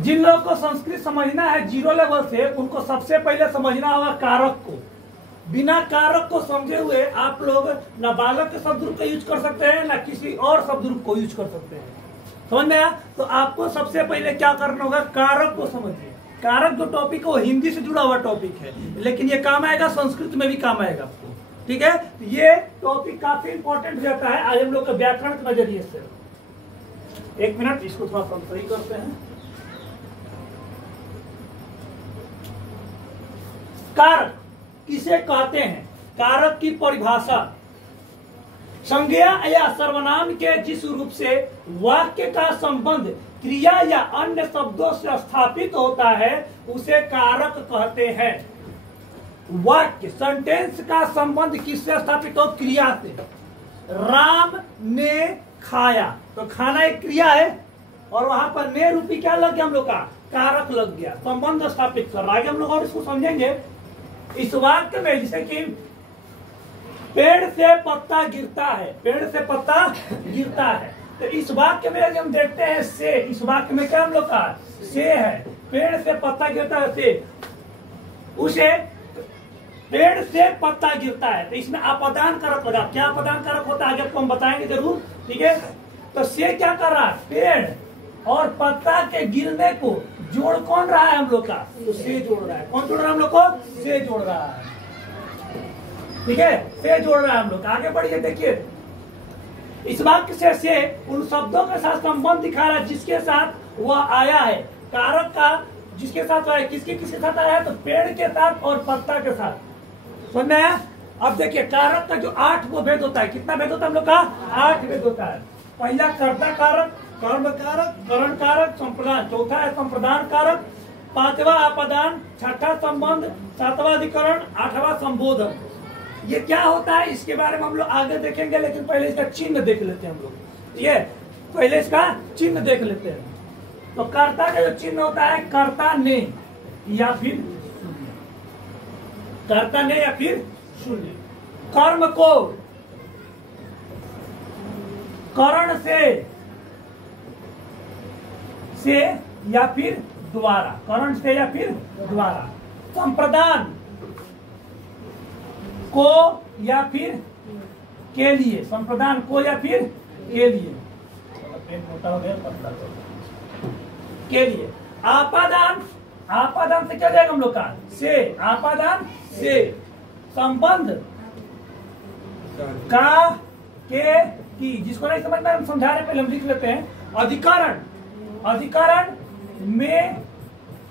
जिन लोगों को संस्कृत समझना है जीरो लेवल से, उनको सबसे पहले समझना होगा कारक को। बिना कारक को समझे हुए आप लोग न बालक के शब्द रूप का यूज कर सकते हैं, न किसी और शब्द रूप को यूज कर सकते हैं। समझ में आया? तो आपको सबसे पहले क्या करना होगा, कारक को समझिए। कारक जो टॉपिक है वो हिंदी से जुड़ा हुआ टॉपिक है, लेकिन ये काम आएगा संस्कृत में भी काम आएगा आपको। ठीक है, ये टॉपिक काफी इंपॉर्टेंट रहता है आज हम लोग के व्याकरण के नजरिए से। एक मिनट, इसको थोड़ा सा सही करते हैं। कारक किसे कहते हैं? कारक की परिभाषा संज्ञा या सर्वनाम के जिस रूप से वाक्य का संबंध क्रिया या अन्य शब्दों से स्थापित होता है उसे कारक कहते हैं। वाक्य सेंटेंस का संबंध किससे स्थापित हो? क्रिया से। राम ने खाया, तो खाना एक क्रिया है और वहां पर ने रूपी क्या लग गया हम लोग का? कारक लग गया, संबंध स्थापित कर रहा है। हम लोग और इसको समझेंगे। इस वाक्य में जैसे कि पेड़ से पत्ता गिरता है, पेड़ से पत्ता गिरता है, तो इस वाक्य में हम देखते हैं से, इस वाक्य में क्या हम लोग का से है, पेड़ से पत्ता गिरता है से, उसे पेड़ से पत्ता गिरता है, तो इसमें अपदान कारक लगा। क्या अपदान कारक होता है आगे आपको हम बताएंगे जरूर। ठीक है, तो से क्या कर रहा है? पेड़ और पत्ता के गिरने को जोड़ कौन रहा है हम लोग का? तो से जोड़ रहा है। कौन जोड़ रहा है हम लोग को? से जोड़ रहा है। ठीक है, से जोड़ रहा है हम लोग। आगे बढ़िए, देखिए इस वाक्य से उन शब्दों के साथ संबंध दिखा रहा है जिसके साथ वह आया है। कारक का जिसके साथ आया, किसके किसके साथ आया है? तो पेड़ के साथ और पत्ता के साथ। समझ में आया? अब देखिए कारक का जो 8 वो भेद होता है। कितना भेद होता है हम लोग का? 8 भेद होता है। पहला कर्ता कारक, कर्म कारक, करण कारक, संप्रदान। चौथा है संप्रदान कारक, पांचवा अपदान, छठा संबंध, सातवां अधिकरण, आठवां संबोधन। ये क्या होता है इसके बारे में हम लोग आगे देखेंगे, लेकिन पहले इसका चिन्ह देख लेते हैं हम लोग। ये पहले इसका चिन्ह देख लेते हैं। तो कर्ता का जो चिन्ह होता है कर्ता ने या फिर कर्ता ने या फिर शून्य। कर्म को करण से या फिर द्वारा, करण से या फिर द्वारा। संप्रदान को या फिर के लिए, संप्रदान को या फिर के लिए, मोटा हो गया पतला के लिए। आपादान, आपादान से क्या जाएगा हम लोग का? से, आपादान से। संबंध का के की, जिसको नहीं समझ में हम समझा रहे पहले हम लिख लेते हैं। अधिकरण, अधिकरण में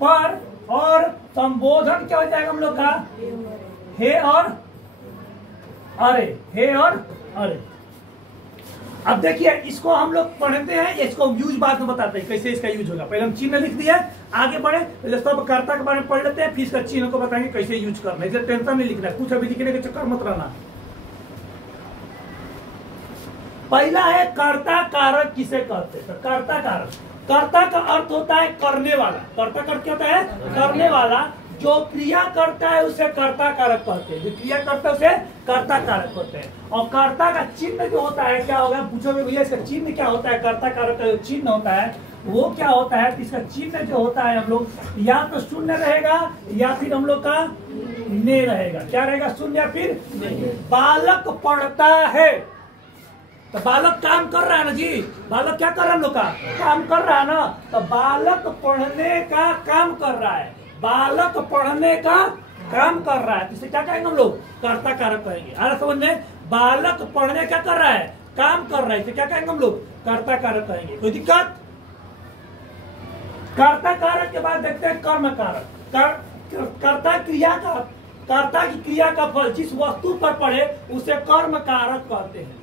पर और संबोधन क्या हो जाएगा हम लोग का? हे और अरे, हे और अरे। अब देखिए इसको हम लोग पढ़ते हैं, इसको यूज बाद में बताते हैं कैसे इसका यूज होगा। पहले हम चिन्ह लिख दिया, आगे बढ़े पहले सब कर्ता के बारे में पढ़ लेते हैं, फिर इसका चिन्ह को बताएंगे कैसे यूज करना है। इसे टेंशन नहीं लिखना है, कुछ अभी लिखने के चक्कर मत रहना। पहला है कर्ता कारक किसे कहते हैं? तो कर्ता कारक, कर्ता का अर्थ होता है करने वाला। कर्ता का अर्थ क्या होता है? करने वाला। जो क्रिया करता है उसे कर्ता कारक कहते हैं, जो क्रिया करता है उसे कर्ता कारक कहते हैं। और कर्ता का चिन्ह जो होता है क्या होगा? पूछोगे भैया इसका चिन्ह क्या होता है? कर्ता कारक का जो चिन्ह होता है वो क्या होता है? इसका चिन्ह जो होता है हम लोग या तो शून्य रहेगा या फिर हम लोग का ने रहेगा। क्या रहेगा? शून्य या फिर ने। बालक पढ़ता है, तो बालक काम कर रहा है ना जी, बालक क्या कर रहा है हम लोग का? काम कर रहा है ना। तो बालक पढ़ने का काम कर रहा है, बालक पढ़ने का काम कर रहा है, इसे क्या कहेंगे हम लोग? कर्ता कारक कहेंगे। आ रहा समझ में? बालक पढ़ने क्या कर रहा है? काम कर रहा है, इसे क्या कहेंगे हम लोग? कर्ता कारक कहेंगे। कोई दिक्कत? कर्ता कारक के बाद देखते हैं कर्म कारक। कर्ता क्रिया का, कर्ता की क्रिया का फल जिस वस्तु पर पड़े उसे कर्म कारक कहते हैं।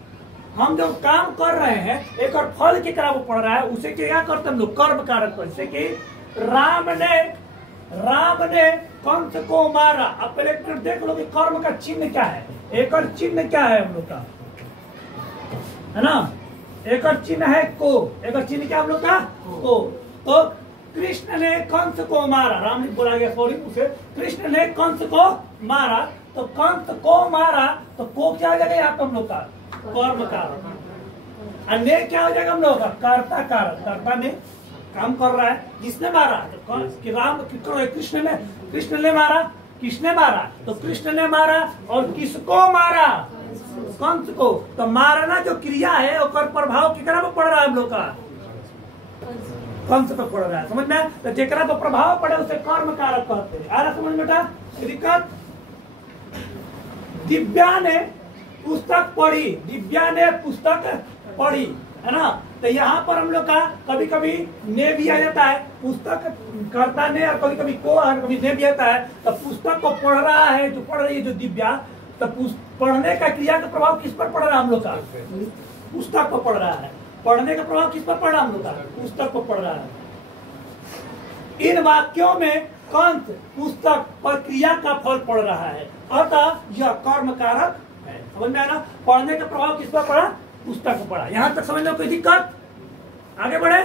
हम जो काम कर रहे हैं एक और फल की तरह वो पड़ रहा है उसे क्या करते हैं हम लोग? कर्म कारक कहते हैं। जैसे कि राम ने कंस को मारा। अब पहले एक मिनट देख लो कि कर्म का चिन्ह क्या है, एक और चिन्ह क्या है हम लोग का, है ना? एक और चिन्ह है को, एक और चिन्ह क्या हम लोग का? को। तो कृष्ण ने कंस को मारा, राम ने बोला गया सॉरी उसे, कृष्ण ने कंस को मारा, तो कंस को मारा तो को क्या हो जाएगा यहाँ पे हम लोग का? कर्म कारक। अन्य क्या हो जाएगा हम लोग का? कर्ता कारक। कर्ता ने काम कर रहा है, जिसने मारा तो कि राम कृष्ण ने मारा, किसने मारा तो कृष्ण ने मारा, और किसको मारा, कंस को। तो मारना जो क्रिया है और प्रभाव कितना पे पड़ रहा है हम लोग का, कंस पे पड़ रहा है, समझ में। तो जेकरा पे प्रभाव पड़े उसे कर्म कारक कहते हैं। आ रहा समझ बेटा दिक्कत। दिव्या ने पुस्तक पढ़ी, दिव्या ने पुस्तक पढ़ी, है ना। तो यहाँ पर हम लोग का कभी कभी ने भी आ जाता है, पुस्तक करता ने, और कभी कभी को, कभी ने भी आता है। तो पुस्तक को पढ़ रहा है, जो पढ़ रही है जो दिव्या, तो पढ़ने का क्रिया का प्रभाव किस पर पड़ रहा है हम लोग का, पुस्तक पर पड़ रहा है। पढ़ने का प्रभाव किस पर पड़ रहा है हम लोग का, पुस्तक पर पड़ रहा है। इन वाक्यों में कंस पुस्तक पर क्रिया का फल पड़ रहा है, अतः यह कर्म कारक है। समझ में आया ना। पढ़ने का प्रभाव किस पर पड़ा, पुस्तक पर पड़ा। यहां तक समझ लो, कोई दिक्कत, आगे बढ़े।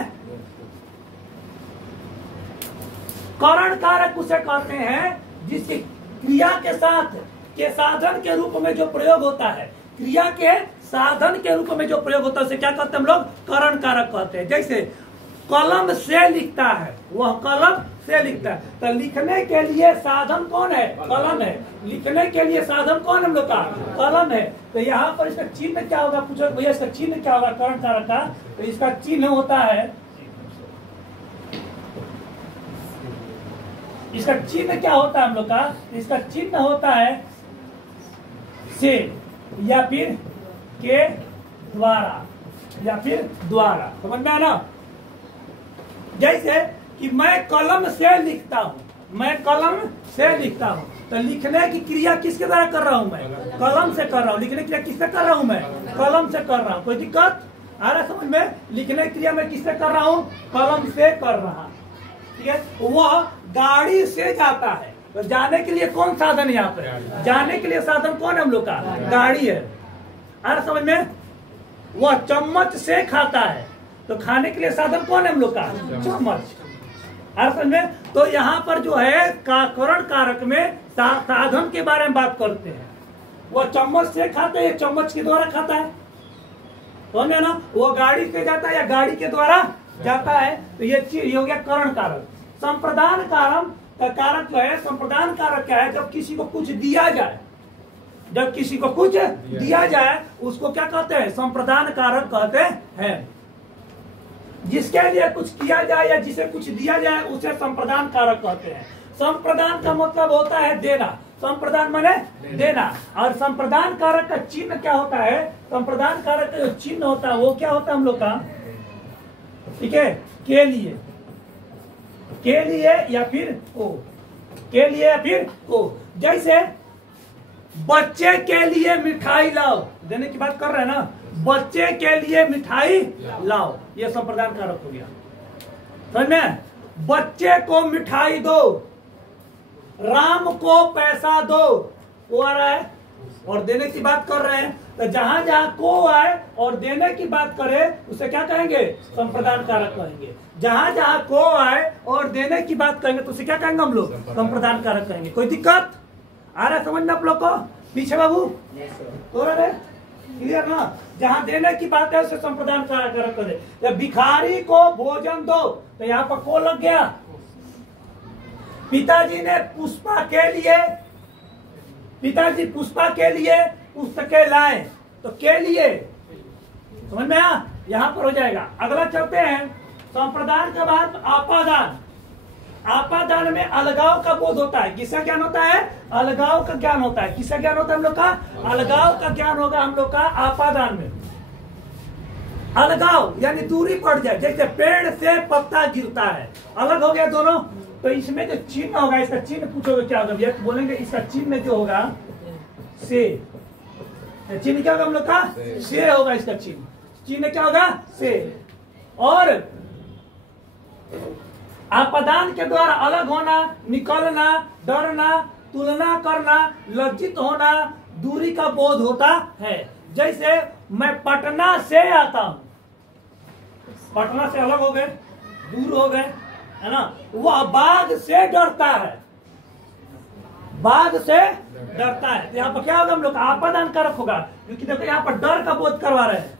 करण कारक उसे कहते हैं जिसकी क्रिया के साथ के साधन के रूप में जो प्रयोग होता है, क्रिया के साधन के रूप में जो प्रयोग होता है उसे क्या कहते हैं हम लोग, करण कारक कहते हैं। जैसे कलम से लिखता है, वह कलम से लिखता है। तो लिखने के लिए साधन कौन है, कलम है। लिखने के लिए साधन कौन हम लोग का, कलम है। तो यहाँ पर इसका चिन्ह क्या होगा, पूछो भैया इसका चिन्ह क्या होगा करण कारक का। तो इसका चिन्ह होता है, इसका चिन्ह क्या होता है हम लोग का, इसका चिन्ह होता है से, या फिर के द्वारा, या फिर द्वारा। समझ में आया ना। जैसे कि मैं कलम से लिखता हूँ, मैं कलम से लिखता हूँ। तो लिखने की क्रिया किसके द्वारा कर रहा हूँ, मैं कलम से कर रहा हूँ। लिखने की क्रिया किससे कर रहा हूँ, मैं कलम से कर रहा हूँ। कोई दिक्कत आ रहा समझ में। लिखने की क्रिया मैं किससे कर रहा हूँ, कलम से कर रहा। ठीक है। वह गाड़ी से जाता है। तो जाने के लिए कौन साधन है यहाँ पे, जाने के लिए साधन कौन है हम लोग का, गाड़ी है। आ रहा समझ में। वह चम्मच से खाता है। तो खाने के लिए साधन कौन है हम लोग का, चम्मच। समझ में। तो यहाँ पर जो है करण कारक में साधन के बारे में बात करते हैं। वो चम्मच से खाता है, चम्मच के द्वारा खाता है, समझ में ना। वो गाड़ी से जाता है या गाड़ी के द्वारा जाता है। तो ये हो गया करण कारक। संप्रदान कारक जो है, संप्रदान कारक क्या है, जब किसी को कुछ दिया जाए, जब किसी को कुछ दिया जाए उसको क्या कहते हैं, संप्रदान कारक कहते हैं। जिसके लिए कुछ किया जाए या जिसे कुछ दिया जाए उसे संप्रदान कारक कहते हैं। संप्रदान का मतलब होता है देना, संप्रदान माने देना। और संप्रदान कारक का चिन्ह क्या होता है, संप्रदान कारक का जो चिन्ह होता है वो क्या होता है हम लोग का, ठीक है, के लिए या फिर ओ, के लिए या फिर ओ। जैसे बच्चे के लिए मिठाई लाओ, देने की बात कर रहे हैं ना, बच्चे के लिए मिठाई लाओ, ये संप्रदान कारक हो गया। समझ में। बच्चे को मिठाई दो, राम को पैसा दो, वो आ रहा है और देने की बात कर रहे हैं। तो जहां जहां को आए और देने की बात करे उसे क्या कहेंगे, संप्रदान कारक कहेंगे। जहां जहां को आए और देने की बात कहेंगे तो उसे क्या कहेंगे हम लोग, संप्रदान कारक कहेंगे। कोई दिक्कत आ रहा है समझ में आप लोग को, पीछे बाबू तो रहे क्लियर ना। जहां देने की बात है उसे संप्रदान कारक करे। या भिखारी को भोजन दो, तो यहाँ पर को लग गया। पिताजी ने पुष्पा के लिए पुस्तकें लाए, तो के लिए, समझ में आया, यहाँ पर हो जाएगा। अगला चलते हैं, संप्रदान के बाद आपादान। आपादान में अलगाव का बोध होता है। किसका ज्ञान होता है, अलगाव का ज्ञान होता है। किसका ज्ञान होता है हम लोग का, अलगाव का ज्ञान होगा हम लोग का आपादान में। अलगाव यानी दूरी पड़ जाए, जैसे पेड़ से पत्ता गिरता है, अलग हो गया दोनों। तो इसमें जो चिन्ह होगा, इसका चिन्ह पूछोगे क्या होगा भैया, बोलेंगे इसका चिन्ह जो होगा से। चिन्ह क्या होगा हम लोग का, से होगा इसका चिन्ह। चिन्ह क्या होगा, से। और आपादान के द्वारा अलग होना, निकलना, डरना, तुलना करना, लज्जित होना, दूरी का बोध होता है। जैसे मैं पटना से आता हूं, पटना से अलग हो गए, दूर हो गए, है ना। वह बाघ से डरता है, बाघ से डरता है। यहाँ पर क्या होगा हम लोग, आपादान कारक होगा, क्योंकि देखो यहाँ पर डर का बोध करवा रहे हैं।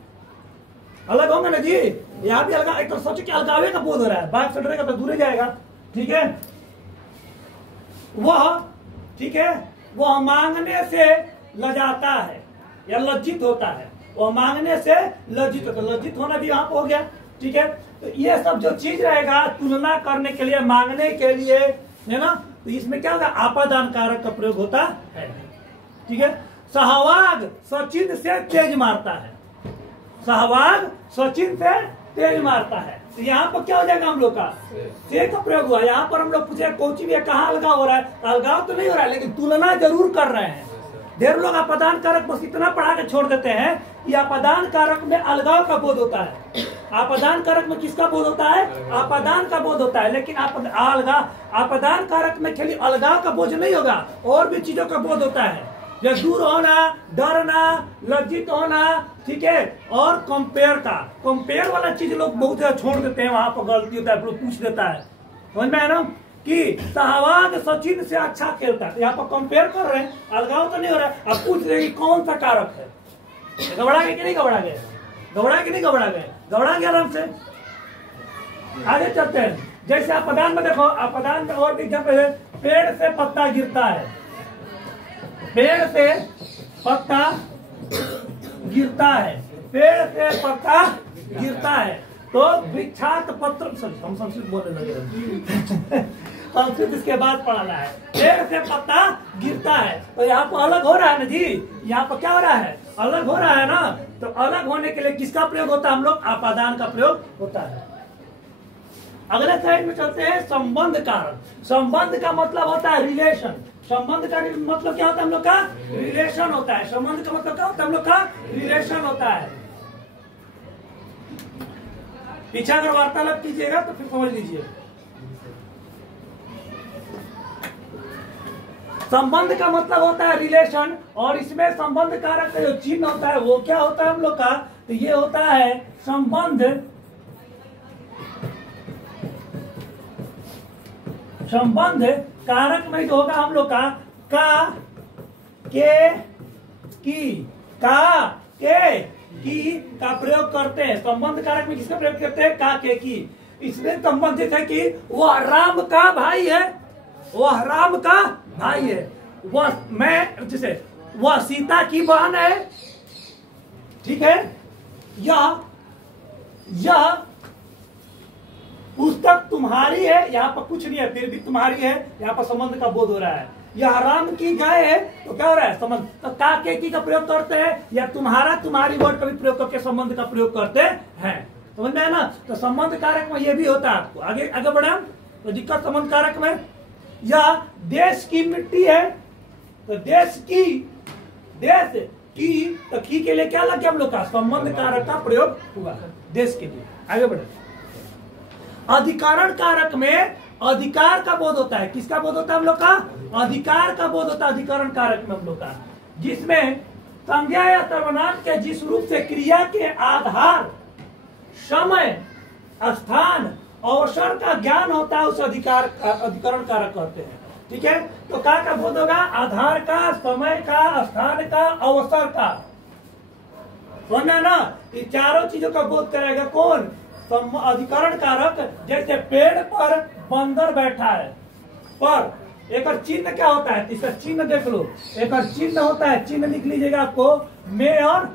अलग होंगे ना जी, यहाँ भी अलगा, एक तरह सोचो कि अलगावे का बोध हो रहा है, बात से डरेगा तो दूर जाएगा, ठीक है। वह, ठीक है, वह मांगने से लजाता है या लज्जित होता है, वह मांगने से लज्जित होता है, लज्जित होना भी यहाँ पे हो गया, ठीक है। तो ये सब जो चीज रहेगा तुलना करने के लिए, मांगने के लिए, है ना, तो इसमें क्या होगा, आपादान कारक का प्रयोग होता है, ठीक है। सहवाग सचिन से तेज मारता है, सहवाग सचिन से तेज मारता है, तो यहाँ पर क्या हो जाएगा हम लोग का से का प्रयोग हुआ। यहाँ पर हम लोग पूछे कोची भी कहाँ अलगाव हो रहा है, अलगाव तो नहीं हो रहा है, लेकिन तुलना जरूर कर रहे हैं। ढेर लोग आपादान कारक बस इतना पढ़ा के छोड़ देते हैं कि आपादान कारक में अलगाव का बोध होता है। आपादान कारक में किसका बोध होता है, आपादान का बोध होता है, लेकिन आपादान कारक में खाली अलगाव का बोझ नहीं होगा, और भी चीजों का बोध होता है, जैसे दूर होना, डरना, लज्जित होना, ठीक है, और कंपेयर वाला चीज लोग बहुत ज्यादा छोड़ देते हैं, वहां पर गलती होता है, पूछ देता है, समझ में है ना, कि सहवाग सचिन से अच्छा खेलता है, यहाँ पर कंपेयर कर रहे हैं, अलगाव तो नहीं हो रहा है। अब पूछ रहे कि कौन सा कारक है, घबरा गए कि नहीं घबरा गए, घबरा कि नहीं घबरा गए, घबरा गया आराम से। आगे चलते हैं, जैसे आपादान में देखो, आपादान में और भी एग्जाम्पल है, पेड़ से पत्ता गिरता है, पेड़ से पत्ता गिरता है, पेड़ से पत्ता गिरता है, तो वृक्षात पत्र, हम संस्कृत बोलने लगे संस्कृत इसके बाद पढ़ाना है। पेड़ से पत्ता गिरता है, तो यहाँ पर अलग हो रहा है ना जी, यहाँ पर क्या हो रहा है, अलग हो रहा है ना, तो अलग होने के लिए किसका प्रयोग होता है, हम लोग आपादान का प्रयोग होता है। अगले साइड में चलते हैं, संबंध कारक। संबंध का मतलब होता है रिलेशन, संबंध का मतलब क्या होता है हम लोग का, रिलेशन होता है, संबंध का मतलब क्या होता है हम लोग का, रिलेशन होता है। पीछे अगर वार्तालाप कीजिएगा तो फिर समझ लीजिए। संबंध का मतलब होता है रिलेशन, और इसमें संबंध कारक का जो चिन्ह होता है वो क्या होता है हम लोग का, तो ये होता है संबंध, संबंध कारक में जो होगा हम लोग का के, की, के, की का प्रयोग करते हैं। संबंध कारक में किसका प्रयोग करते हैं, का, के, की। इसमें संबंधित है कि वह राम का भाई है, वह राम का भाई है, वह मैं जैसे वह सीता की बहन है, ठीक है, यह पुस्तक तुम्हारी है, यहाँ पर कुछ नहीं है फिर भी तुम्हारी है, यहाँ पर संबंध का बोध हो रहा है। यह राम की गाय है, तो क्या हो रहा है, संबंध, तो का, के, की का प्रयोग करते हैं, या तुम्हारा, तुम्हारी वर्ड का भी प्रयोग करके संबंध का प्रयोग करते हैं, समझ में है ना। तो संबंध कारक में ये भी होता है। आपको आगे आगे बढ़ा तो दिक्कत संबंध कारक में, या देश की मिट्टी है, तो देश की, तो की के लिए क्या लग गया हम लोग का, संबंध कारक का प्रयोग हुआ देश के लिए। आगे बढ़े, अधिकरण कारक में अधिकार का बोध होता है, किसका बोध होता है हम लोग का, अधिकार का बोध होता है अधिकरण कारक में हम लोग का, जिसमें संज्ञा या सर्वनाम के जिस रूप से क्रिया के आधार, समय, स्थान, अवसर का ज्ञान होता है, उस अधिकरण कारक कहते हैं, ठीक है। तो का बोध होगा, आधार का, समय का, स्थान का, अवसर का, समझना ना, ये चारों चीजों का बोध करेगा कौन, अधिकरण कारक। जैसे पेड़ पर बंदर बैठा है, पर एक चिन्ह क्या होता है, इसका चिन्ह देख लो, एक चिन्ह होता है, चिन्ह लिख लीजिएगा आपको, में और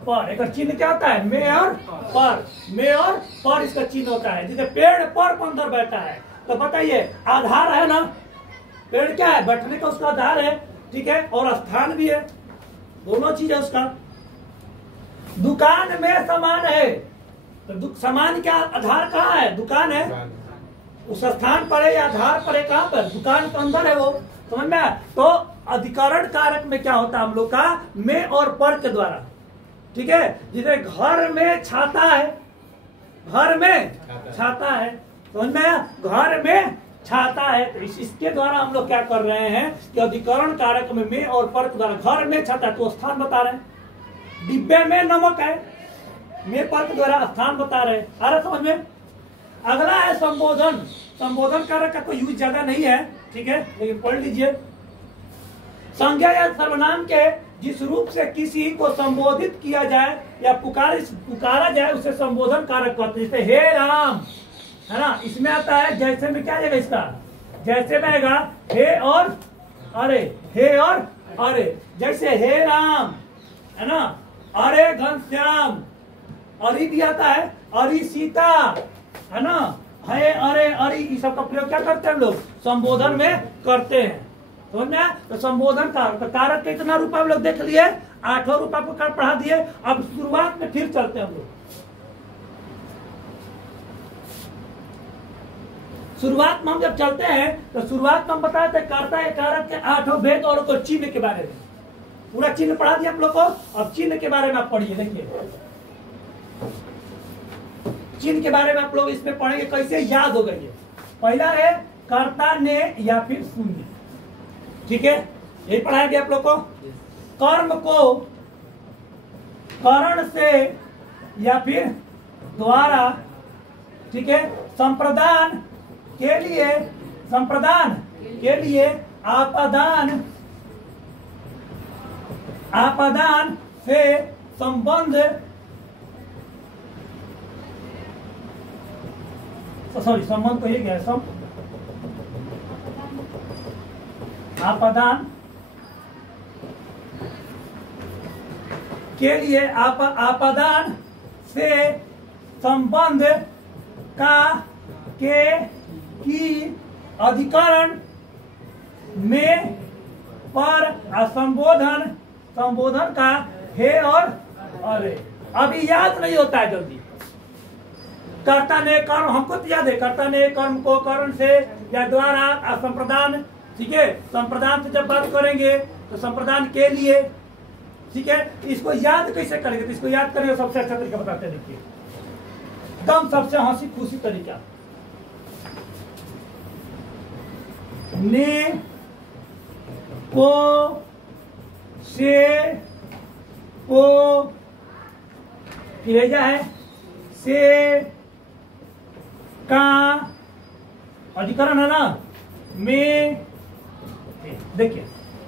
पर, एक चिन्ह क्या होता है, में और पर, में और पर इसका चिन्ह होता है। जैसे पेड़ पर बंदर बैठा है, तो बताइए आधार है ना, पेड़ क्या है, बैठने का उसका आधार है, ठीक है, और स्थान भी है, दोनों चीज है उसका। दुकान में सामान है, तो सामान क्या आधार कहाँ है, दुकान है, उस स्थान पर है या आधार पर है, कहाँ पर, दुकान के अंदर है वो, समझ में आया। तो अधिकरण कारक में क्या होता है हम लोग का, में और पर के द्वारा, ठीक है। जैसे घर में छाता है, घर में छाता है, समझ में आया, घर में छाता है, तो इसके द्वारा हम लोग क्या कर रहे हैं कि अधिकरण कारक में और पर के द्वारा, घर में छाता है तो स्थान बता रहे हैं, डिब्बे में नमक है, में पर के द्वारा स्थान बता रहे हैं, आ रहा समझ में। अगला है संबोधन। संबोधन कारक का कोई यूज ज्यादा नहीं है, ठीक है, लेकिन पढ़ लीजिए। संज्ञा या सर्वनाम के जिस रूप से किसी को संबोधित किया जाए या पुकारा जाए उसे संबोधन कारक कहते हैं। जैसे हे राम, है ना, इसमें आता है जैसे में क्या आएगा, इसका जैसे में आएगा हे और अरे, हे और अरे। जैसे हे राम, है ना, अरे घनश्याम, अरे भी आता है, अरे सीता, है ना, है अरे अरे, इस सब का प्रयोग क्या करते हैं हम लोग, संबोधन में करते हैं। समझ में? तो संबोधन कारक कितना रूप हम लोग देख लिए, 8 रूप आपको पढ़ा दिए। अब शुरुआत में फिर चलते हैं हम लोग। शुरुआत में हम जब चलते हैं तो शुरुआत में हम बताते हैं कर्ता है कारक के 8 भेद और को चिन्ह के बारे में। पूरा चिन्ह पढ़ा दिया आप लोग को। अब चिन्ह के बारे में आप पढ़िए। देखिए चिन्ह के बारे में आप लोग इसमें पढ़ेंगे, कैसे याद हो गई है। पहला है कर्ता ने या फिर शून्य, ठीक है, यही पढ़ाया गया आप लोग को। कर्म को करण से या फिर द्वारा, ठीक है, संप्रदान के लिए आपादान से संबंध, सॉरी संबंध तो ये क्या है, आपादान के लिए आपादान से संबंध का के की अधिकरण में पर संबोधन का हे और अरे। अभी याद नहीं होता है जल्दी। कर्ता ने कर्म, हमको तो याद है, कर्ता ने कर्म को करण से या द्वारा संप्रदान, ठीक है, संप्रदान से जब बात करेंगे तो संप्रदान के लिए, ठीक है। इसको याद कैसे करेंगे, तो इसको याद करेंगे सबसे अच्छा तरीका बताते हैं। देखिए एकदम सबसे हंसी खुशी तरीका, ने को से को फिर है से का अधिकरण है ना, में। देखिए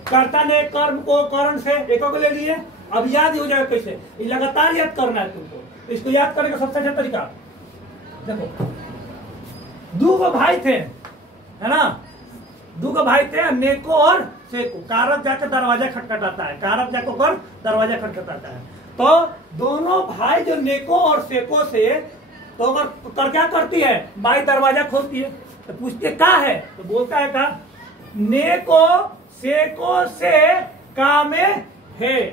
कर्ता ने कर्म को करण से एक को ले लिए। अब याद हो जाएगा कैसे, ये लगातार याद करना है तुमको। इसको याद करने का सबसे अच्छा तरीका देखो, 2 भाई थे, है ना, 2 भाई थे, नेको और सेको। कारक जाकर दरवाजा खटखटाता है, कारक जाकर दरवाजा खटखटाता है। तो दोनों भाई जो नेको और सेको से, तो अगर क्या करती है, भाई दरवाजा खोलती है तो पूछती है का है, तो बोलता है का नेको सेको से काम है।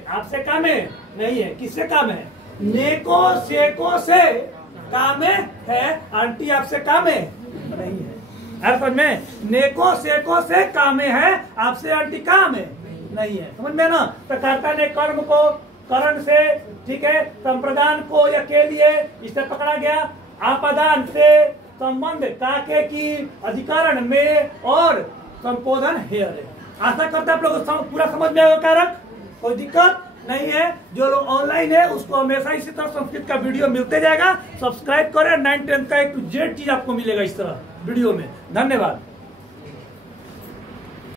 आपसे काम है नहीं है, किससे काम है, नेको सेको से काम है। आंटी आपसे काम है नहीं है, समझ में, नेको सेको से काम है, आपसे आंटी काम है नहीं है, समझ में ना। तो कर्ता ने कर्म को करण से, ठीक है, संप्रदान को या के लिए, इससे पकड़ा गया। आपादान से संबंध ताके की अधिकरण में और संबोधन है। आशा करता है आप लोग पूरा समझ में आएगा कारक, कोई दिक्कत नहीं है। जो लोग ऑनलाइन है उसको हमेशा इसी तरह संस्कृत का वीडियो मिलते जाएगा। सब्सक्राइब करें, 9-10 का A to Z चीज आपको मिलेगा इस तरह वीडियो में। धन्यवाद।